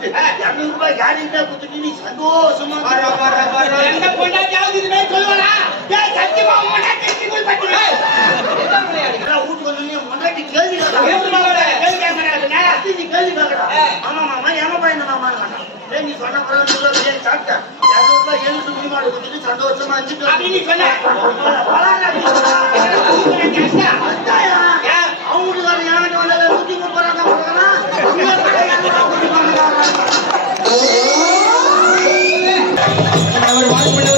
இருநூறு ரூபாய் யாருக்கு தான் கொடுத்துட்டு நீ சந்தோஷமா வர வர வர எந்த பொண்டாட்டியாவது இது மாதிரி சொல்லுவாளா? ஏய், சத்தியமா உன் பொண்டாட்டி சிங்கிள் பட்டி. வீட்டுக்கு வந்தோடனே உன் பொண்டாட்டி கேள்வி. கேள்வி கேட்கறா. கேள்வி கேட்கறாளுங்க. அடுத்து நீ கேள்வி கேட்கறா. ஆமா மாமா, இந்த மாமான்னு கேட்டான். ஏய், நீ சொன்ன ரூபாய் பிரியாணி சாப்பிட்டேன். இருநூறு ரூபாய் எழுநூறு குடிமாடு கொடுத்துட்டு சந்தோஷமா இருந்துட்டு அப்படி நீ சொன்ன. வாங்குறான். மன்னவர்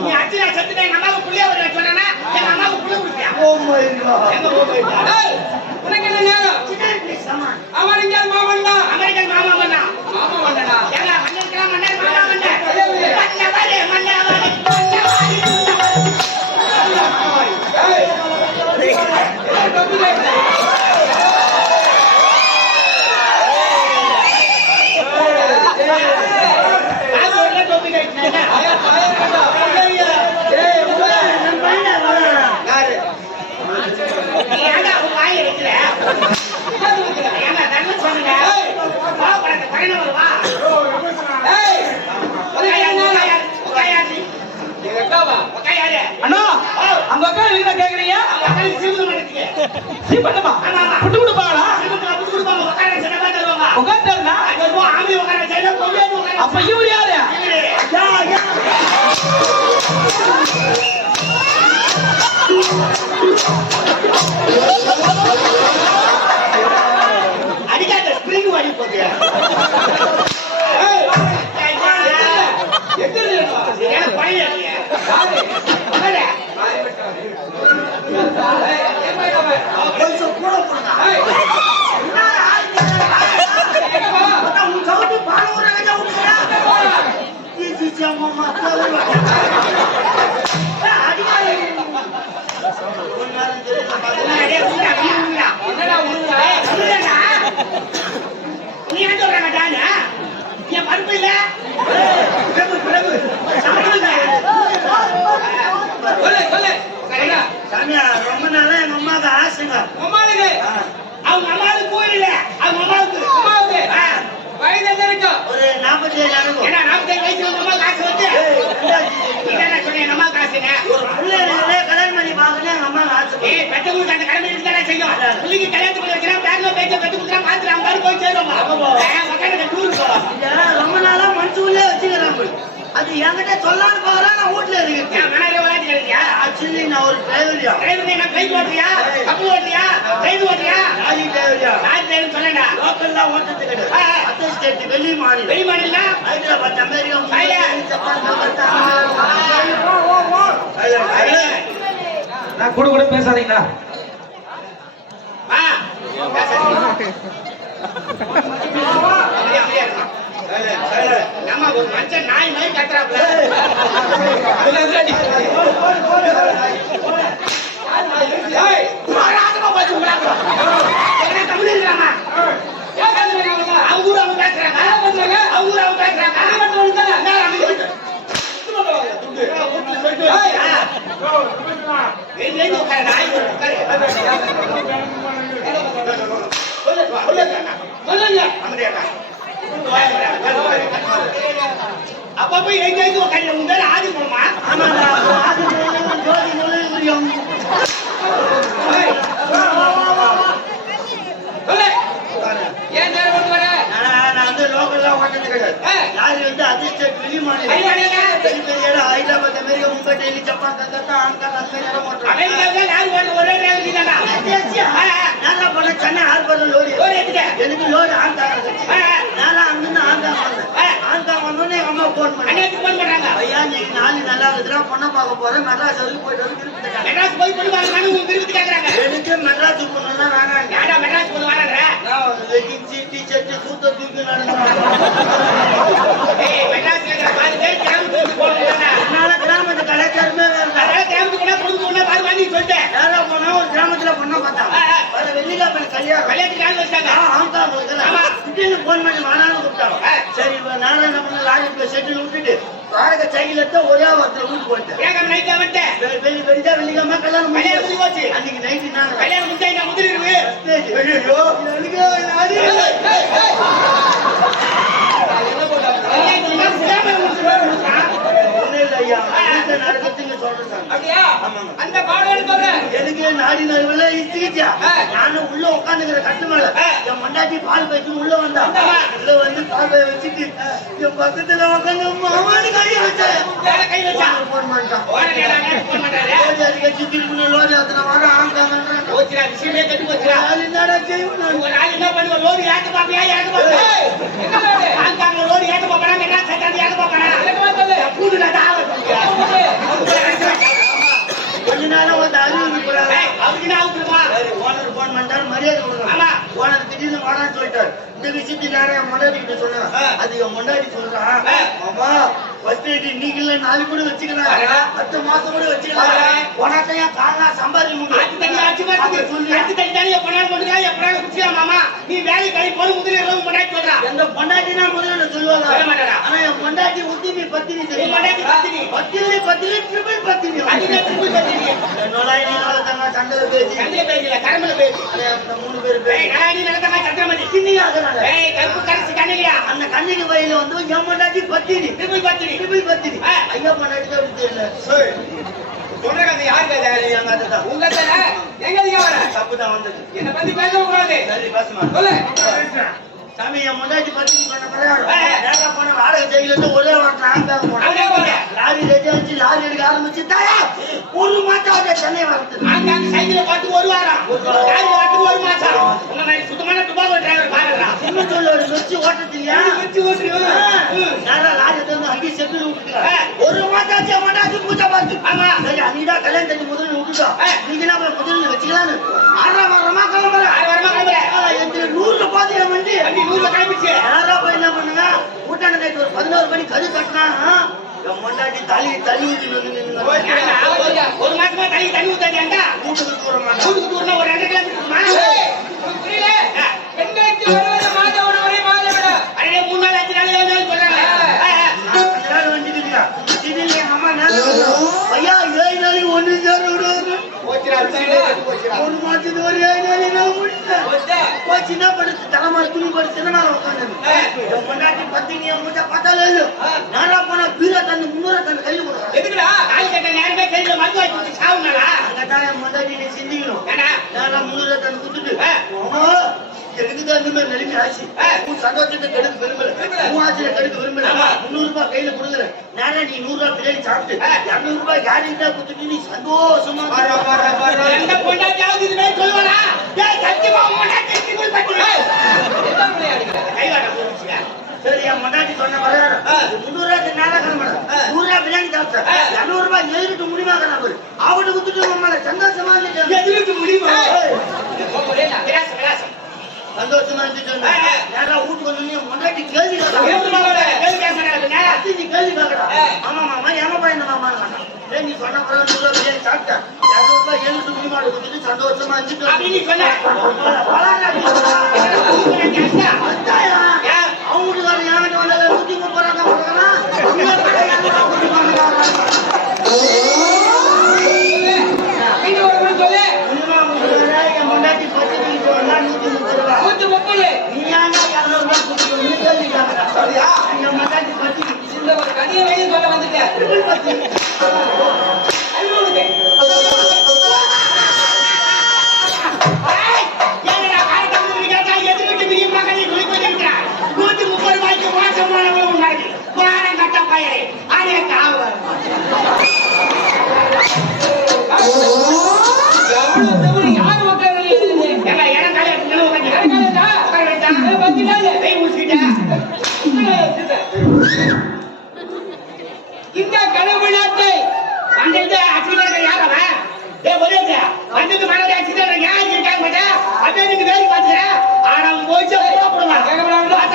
நீ அடிச்சு நான் செத்துட்டேன், எங்க அம்மாவுக்கு புள்ளைய ஒரு சொன்னா எங்க அம்மாவுக்கு புள்ள கொடுப்பியா? Oh my God. எங்க? ஏய், உனக்கு என்ன நேரம்? அவன் இங்கே மாமன் தான். அமெரிக்கன் மாமா பண்ணா. மாமா வந்தனா? ஏங்க, மன்னருக்கெல்லாம் மன்னர், மாமா மன்னர். மன்னவரே, மன்னவரே, மன்னவரே. ஏய். ஏய், டொப்பி கைட்டு. காசு வரல, தொப்பி கட்டினாங்க. ஆயா, ஆயா, கண்டா. ஏய், உள்ள. நான் பையன் வரேன். யாரு? நீ ஏன்டா உன் வாயை வைக்கிற? ஏங்க, தர்மம் சொல்லுங்க. கோவப்படாத, பயணம் வா. ஏய், உனக்கு என்ன நேரம்? உக்காயாரு, உக்காயாரு, எங்க அக்காவா? உக்காயாரு. அண்ணா ஓ, அந்த அக்கா என்ன கேக்குறீங்க உக்காந்து சீவுது மடத்துக்கு. சீப்பட்டமா ஆமா, ஆமா. புட்டு கொடுப்பாங்களா சீவுக்கு அப்படி கொடுப்பாங்க, உக்கார வச்சு என்ன தருவாங்க. உட்காந்துருந்தா அங்க இருக்கும் ஆம்பளை உக்கார வச்சு, பொம்பளை உக்கார வச்சு. அப்ப இவர் யாரு இவரு. யா, அடிக்காத, spring வாங்கி போகுது. ரொம்ப நாளா எங்க அம்மாவுக்கு ஆசைங்க. உம்மாளுக்கு, அவங்க அம்மாவுக்கு கோயில் அவங்க அம்மாவுக்கு உம்மாவுக்கு. வயது என்ன இருக்கும்? ஒரு நாற்பத்தி ஏழு ஏன்னா அம்மா காசு வந்து. எங்க ஒரு பிள்ளை பண்ணி எங்க அம்மா ஏய் அந்த இருந்தானே செய்யும்? பிள்ளைங்க கல்யாணத்துக்கு பண்ணி வைக்கிறா பேங்க்ல பேச்ச மாத்திரம் அவங்க மாதிரி போய் சேருமா உட்காந்து டூர் போறோம் இதை ரொம்ப நாளா மனசுக்குள்ளே வச்சுக்கிறேன் போய். அது என்கிட்ட சொல்லான்னு பார்க்கறேன் நான் வீட்டுல இருக்கேன் ஆக்சுவலி நான் ஒரு டிரைவரியா டிரைவர் என்ன பைக் ஓட்டுறியா கப்பல் ஓட்டுறியா ட்ரெயின் ஓட்டுறியா லாரி டிரைவரியா நான் டிரைவர் சொல்லடா. லோக்கல்லாம் ஓட்டுறது ஆ, கிடையாது. அதர் ஸ்டேட் வெளி மாநிலம். வெளி மாநிலம் ஹைதராபாத் அமெரிக்கா ஐயா. ஜப்பான் கல்கத்தா. நான் கூட கூட பேசாதீங்களா. நம்ம ஒரு மனுஷன் நாய் மாதிரி கத்துறாப்ல ஏய், அப்பப்ப போச்சு உங்களால. உங்க ஆதி போடுமா? ஆமா அது நுழைவு, ஜோதி நுழைவு முடியும். ஏய், சொல்லு. ஏன் நேரம் கொண்டு வர நான் நான் வந்து லோக்கல்ல ஓட்டது கிடையாது. ஆ. லாரி வந்து அதிர்ஷ்ட வெளி மாநிலம். வெளிமாநிலம். பெரிய பெரிய இடம், Hyderabad, America, Mumbai, Delhi, Japan, Calcutta, Hong Kong, அந்த மாதிரி இடம் ஓட்டுறாங்க. அமெரிக்காவுல லாரி ஓட்டுற ஒரே டிரைவர் நீதானா? தேசியா? ஆ, ஆ. நேரா போனா சென்னை ஹார்பர்ல லோரி. லோரி எடுத்துக்க. எனக்கு லோரி ஹாங்காங் இருக்கு. ஆ, ஆ. நேரா அங்கிருந்து ஹாங்காங் வந்தேன். ஆ. ஹாங்காங் வந்தோடனே எங்க அம்மா போன் பண்ணாங்க. அன்னைக்கு போன் பண்றாங்க. ஐயா இன்னைக்கு நாளை நல்லா இருக்குதுடா பொண்ணை பார்க்க போறேன் மெட்ராஸ் வரைக்கும் போயிட்டு வந்து திருப்பி தர்றாங்க. மெட்ராஸ் போய் பொண்ணு விருப்பத்து கேக்குறாங்க. எனக்கு மெட்ராஸ் பொண்ணுலாம் வேணாங்க ஏன்டா மெட்ராஸ் பொண்ணு வரான்ற? நான் லெகின்ஸ் டிஷர்ட் சூத்த தூக்கி நடந்தேன் ஏய், பாதி பேர் கிராமத்துக்கு போகணும்னா. அதனால கிராமத்து கலாச்சாரமே வேற அதனால கிராமத்துக்கு போனா பொண்ணு பொண்ணு பாரு வாங்கி சொல்லிட்டேன். நேரா போனா ஒரு கிராமத்துல பொண்ணை ஆ. வர வெள்ளிக்கிழமை கல்யாணம் கல்யாணத்துக்கு ஆள். ஆமா. திடீர்னு phone பண்ணி வாடான்னு கூப்பிட்டாங்க. சரி, இப்ப நானும் என்ன பண்ணேன், லாரி போய் செட்டில் விட்டுட்டு, வாடகை சைக்கிள் எடுத்து ஒரே வாரத்துல வீட்டுக்கு வந்துட்டேன். ஏங்க நைட்ல வந்துட்டேன். வெ- வெள்ளி- வெள்ளிக்கிழமை, கல்யாணம் கல்யாணம் முடிஞ்சு போச்சு. அன்னைக்கு night நான் கல்யாணம் முடிஞ்சா இந்த முதிரி இருக்கு. stage. ஐயையோ, எனக்கு லாரி. கல்யாணத்துக்கு முன்னாடி சிலாமணி முடிச்சு ஒண்ணும் இல்ல ஐயா, சொல்றேன் சார். அப்படியா ஆமாங்க. அந்த பாடம் சொல்றேன் எனக்கு நாடி நடுவுல இழுத்துக்கிச்சா. ஆ. நானும் உள்ள உட்கார்ந்துக்கிற கட்டு மேல. என் பொண்டாட்டி பால் பைக்கு உள்ள வந்தா. உள்ள வந்து பால் பை வச்சுட்டு, என் பக்கத்துல உட்கார்ந்து மாமான்னு கை வச்சேன். பண்ணிட்டான். லோரி லோரி அத்தனை வாரம் ஆங்காங்கன்றான். போச்சுடா, விஷயமே கெட்டு போச்சுடா. நான் என்னடா செய்வேன் நான்? ஒரு நாள் என்ன பண்ணுவ லோரி ஏத்த பாப்பியா ஏத்த பாப்பியா என்ன லோடு? ஆங்காங்க லோரி ஏத்த பாப்பா என்ன சட்டாதி ஏத்த பாப்பா இலக்கமா சொல்லு. பூதுல தாவ கொஞ்ச நேரம் வந்து அறிவு கூடாது. அவருக்கு நான் அவுத்துருமா சரி, ஓனர் phone பண்ணிட்டாரு, மரியாதை கொடுக்கணும். ஆமா. திடீர்னு வாடான்னு சொல்லிட்டாரு. இந்த விஷயத்தை நேரா என் பொண்டாட்டி கிட்ட சொன்னேன். அது என் பொண்டாட்டி சொல்றான். மாமா, இன்னைக்கு இல்ல, நாளைக்கு கூட வச்சுக்கலாம். அடுத்த மாசம் கூட வச்சுக்கலாம். உனக்கு காரணம் சம்பாதிக்க முடியும்? ஆச்சு தண்ணி ஆச்சு மாட்டுக்கு அப்படி சொல்லி, ஆச்சு தண்ணி தானே எப்பனாலும் பண்ணுங்க எப்பனாலும் குடிச்சியா மாமா நீ வேலை கை போன முதல்ல இரவு முன்னாடி சொல்றா எந்த பொண்டாட்டினா முதல்ல சொல்லுவாங்க. ஆனா என் பொண்டாட்டி உத்திமி பத்தினி தெரியுமா? பொண்டாட்டி பத்தினி. பத்தினி, பத்தினி, triple பத்தினி. அதுக்கு திருப்பி பத்தினி என்னோட பேசி, பேசல பேசி அந்த மூணு பேர் நாராயணி நடத்தமா சத்திரமதி கிண்ணியா இருக்கிறாங்க. ஏய் கருப்பு கரசி கண்ணிலியா அந்த கண்ணிக்கு வயல வந்து என் பொண்டாட்டி பத்தினி திருப்பி பத்தினி triple பத்தினி. ஆ. ஐயா பொண்டாட்டி தான் அப்படி தெரியல. சொல்ற கதை யாரு கதை எங்க அத்தை தான். உங்க கதை எங்க நீங்க வர தப்பு தான் வந்தது. என்ன பத்தி பேச கூடாது சரி, பேசுமா. சொல்லு சாமி, என் சொன்ன பிரகாரம், ஆ. நேரா போன வாடகை எடுத்து ஒரே வாரத்துல லாரி ரெடி ஆச்சு லாரி எடுக்க ஆரம்பிச்சு தாயா ஒரு மாசம் ஆகுது சென்னை வரது. ஆங்காங்க சைக்கிள் பார்த்து ஒரு வாரம். லாரி பார்த்து ஒரு மாசம். உங்க மாதிரி சுத்தமான டுபாகோ டிரைவர் பாருடா. இன்னும் சொல்ல ஒரு வச்சு வச்சு லாரி செட்டில் பூஜை பார்த்து. ஆமா. சரி கல்யாணம் தண்ணி முதல்ல விட்டுட்டோம். நீங்க என்ன பண்ண முதல்ல வச்சுக்கலான்னு ஆறாம் வாரமா கிளம்புறேன் ஆறு வாரமா கிளம்புறேன். எத்தனை நூறுல என் வண்டி வண்டி நூறுல கிளம்பிச்சு. நேரா போய் என்ன பண்ணுங்க? ஊட்டாண்ட நைட் ஒரு பதினோரு மணி கரு கட்டினா வந்து நின்னுங்க. ஏண்டா, ஒரு- மாசமா தண்ணி தண்ணி ஊத்தாடியாண்டா வீட்டுக்கு தூரமா வீட்டுக்கு தூரமா ஒரு ரெண்டு கிலோமீட்டர் புரியல பெண்களுக்கு வர வர மாத உணவரை மாத விட அடடே, மூணு நாள் அஞ்சு நாள் ஏழு நாள் சொல்றாங்க. ஆ, ஆ. அந்த நாள் வந்துட்டுங்களா? திடீர்னு எங்க அம்மா நேரம் வரும். ஐயா, ஏழு நாளைக்கு ஒண்ணு சேர விடாது. ஒரு மாசத்துக்கு ஒரு ஏழு நாளைக்கு நான் முடிச்சேன். போச்சு, என்ன பண்ணுச்சு? தலைமாரி துணி சின்னமால உட்கார்ந்திருந்தேன். என் பொண்டாட்டி பத்தினி, என் மூஞ்ச பார்த்தாலே இல்லை. நேரா போனா பீரோ தந்து, முன்னூறு தந்து கையில கொடுக்குறாங்க. எதுக்குடா தாலி கட்ட நேரமே கையில மருந்து வாங்கி கொடுத்து சாவுனாளா? அங்கதான் என் பொண்டாட்டி நீ சிந்திக்கணும். நேரா முன்னூறு தந்து கொடுத்துட்டு, ஆ. அம்மா, எனக்கு தான் இந்த மாதிரி நிலைமை ஆச்சு. ஆ. உன் சந்தோஷத்தை கெடுக்க விரும்பல. உன் ஆசையை கெடுக்க விரும்பல. ஆமா. முந்நூறு ரூபாய் கையில கொடுக்குற. நேரா நீ நூறு ரூபாய் பிரியாணி சாப்பிட்டு, ஆ. இருநூறு ரூபாய் யாருக்கு தான் கொடுத்துட்டு நீ சந்தோஷமா. சரி என் முன்னாடி சொன்ன. முந்நூறு. நூறு ரூபாய் பிரியாணி சாப்பிட்டேன். இருநூறு ரூபாய் எழுதிட்டு முடியுமா முடியுமா? சந்தோஷமா இருந்துட்டு யாரா வீட்டுக்கு வந்து ஒன்றாட்டி கேள்வி கேள்வி கேள்வி கேட்கறா. ஆமா மாமா ஏமா பையன் மாமா ஏன் நீ சொன்ன பிறகு நூறு ரூபாய் சாப்பிட்டேன் இரநூறு ரூபாய் எழுநூறு மீன் மாடு கொடுத்துட்டு சந்தோஷமா இருந்துட்டு Thank you.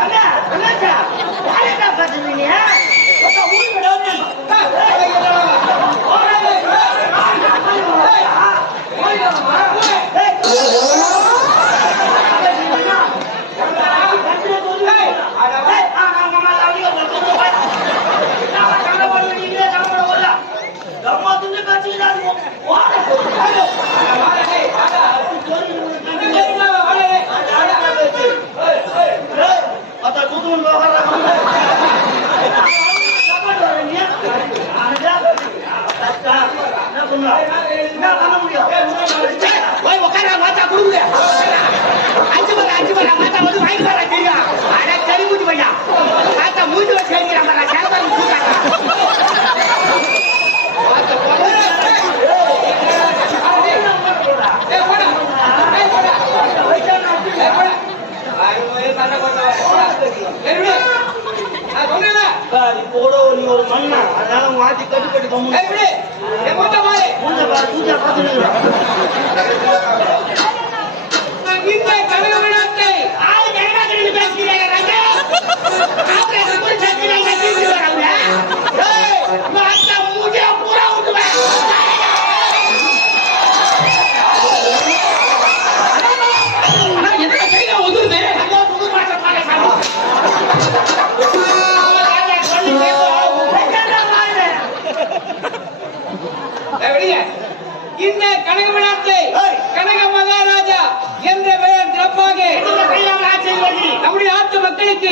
அண்ணா அண்ணா சார் யாரேடா பார்த்தீங்க சரி போட நீ ஒரு மண்ணா அதனால உன் ஆட்சி கட்டுப்பட்டு போக பூஜை பாரு பேசுகிறேன் கனகமனாத்தை கனக மகாராஜா என்ற பெயர் சிறப்பாக நம்முடைய நாட்டு மக்களுக்கு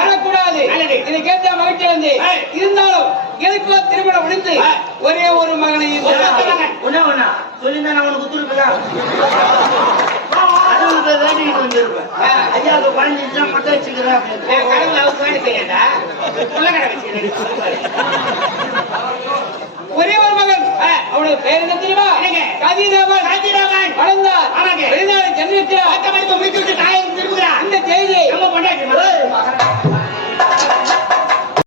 வரக்கூடாது. இதை கேட்ட மகிழ்ச்சி வந்து இருந்தாலும் எதுக்கோ திருமணம் முடிந்து ஒரே ஒரு மகனை சொல்லியிருந்தேன் அவனுக்கு கூட்டிட்டு வந்திருப்பேன் ஐயா அது குறைஞ்சிச்சா மட்டும் ஒரே ஒரு மகன். அவனுக்கு பேர் என்ன தெரியுமா? கதிராமன் கதிராமன் வளர்ந்தார். வெளிநாடு சென்றிருக்கிறார் பத்து மணிக்கு முடித்து தாயை திரும்புகிறார் அந்த செய்தி நம்ம கொண்டாடி